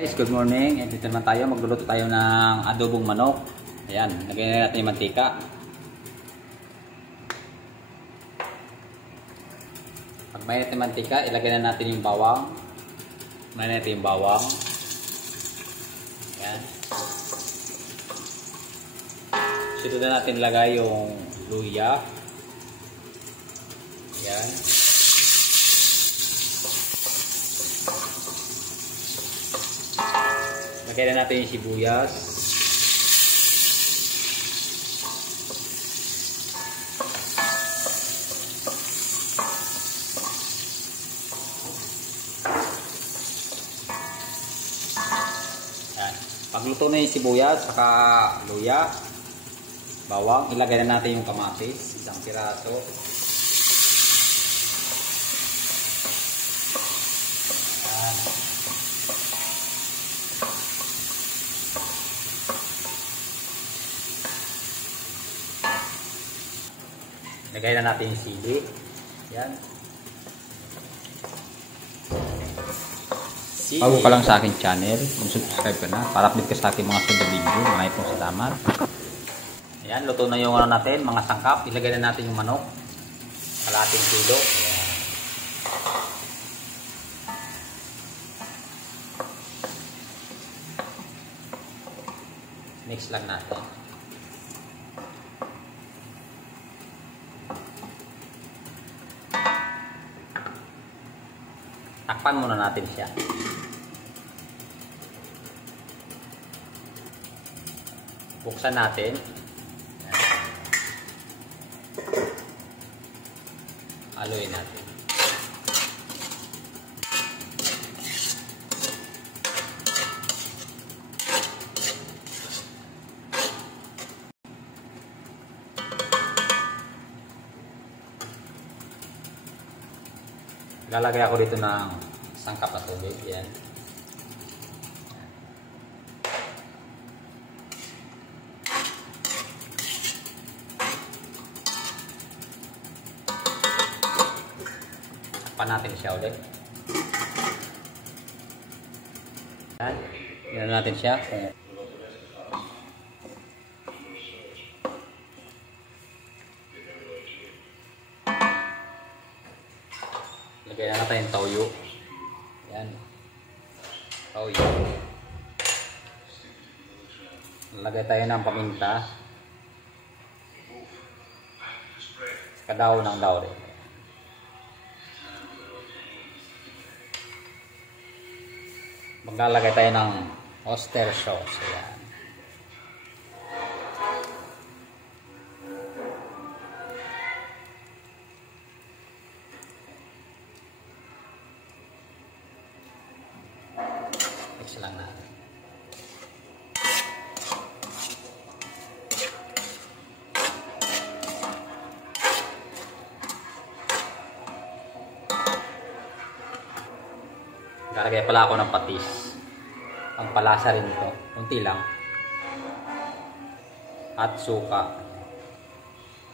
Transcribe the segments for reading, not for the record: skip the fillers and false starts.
Guys, good morning. Dito naman tayo. Magluluto tayo ng adobong manok. Ayan, lagyan natin yung mantika. Pag mainit yung mantika, ilagay na natin yung bawang. Mainit yung bawang. Ayan. Sunod na natin lagay yung luya. Ayan. Lagay na natin yung sibuyas. Yan. Pagluto na yung sibuyas, saka luya, bawang, ilagay na natin yung kamatis, isang piraso. Lagay na natin yung sili. Yan. Sili. Bago ka lang sa aking channel, subscribe ka na para update ka sa aking mga sunod na video. Maraming pong salamat. Ayan, luto na yung ano natin, mga sangkap. Ilagay na natin yung manok. Kalahating kilo. Ayan. Mix lang natin. Takpan muna natin siya. Buksan natin. Haluin natin. Lalagay ako dito ng sangkap na tubig. Yan. Takpan natin siya ulit. Yan. Yan natin siya. Lagay na natin yung toyo. Yan. Toyo. Lagay tayo ng paminta. Kadaw ng laurel. Maglalagay tayo ng oyster sauce. Yan. Mix lang natin. Lalagay pala ako ng patis. Ang palasa rin ito. Kunti lang. At suka.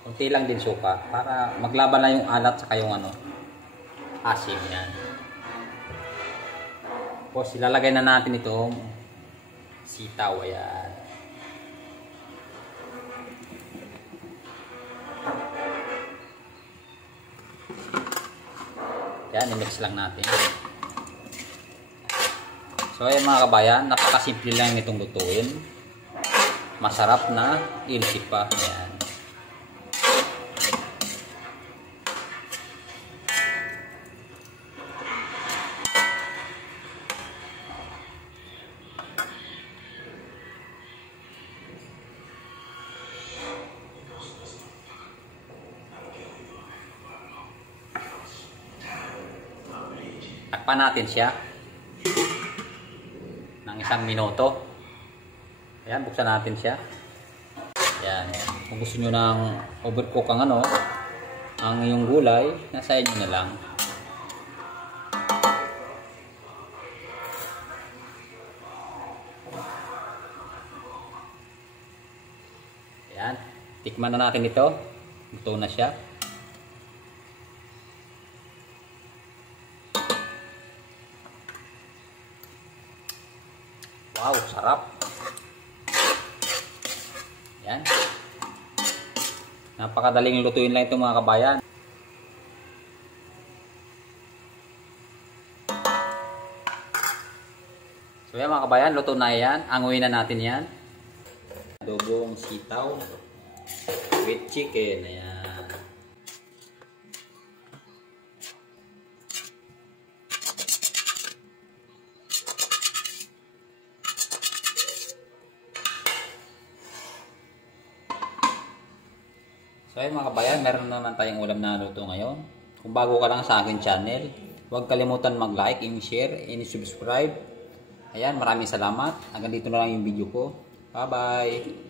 Kunti lang din suka. Para maglaban na yung alat saka yung asim yan. Tapos ilalagay na natin itong sitaw. Ayan. Ayan, i-mix lang natin. So ayan mga kabayan, napakasimple lang nitong lutuin. Masarap na, ilsi pa. Ayan. Takpan natin siya ng 1 minuto. Ayan, buksan natin siya. Ayan. Kung gusto nyo ng overcook ang ang iyong gulay, nasa inyo na lang. Ayan. Tikman na natin ito. Luto na siya. Wow, sarap. Yan. Napakadaling lutuin lang ito mga kabayan. So yan mga kabayan, luto na yan. Anguin na natin yan. Adobong sitaw with chicken. Ayan. So ayun mga kabayan, meron naman tayong ulam na luto ngayon. Kung bago ka lang sa akin channel, huwag kalimutan mag-like, share, and subscribe. Ayan, maraming salamat. Hanggang dito na lang yung video ko. Bye-bye!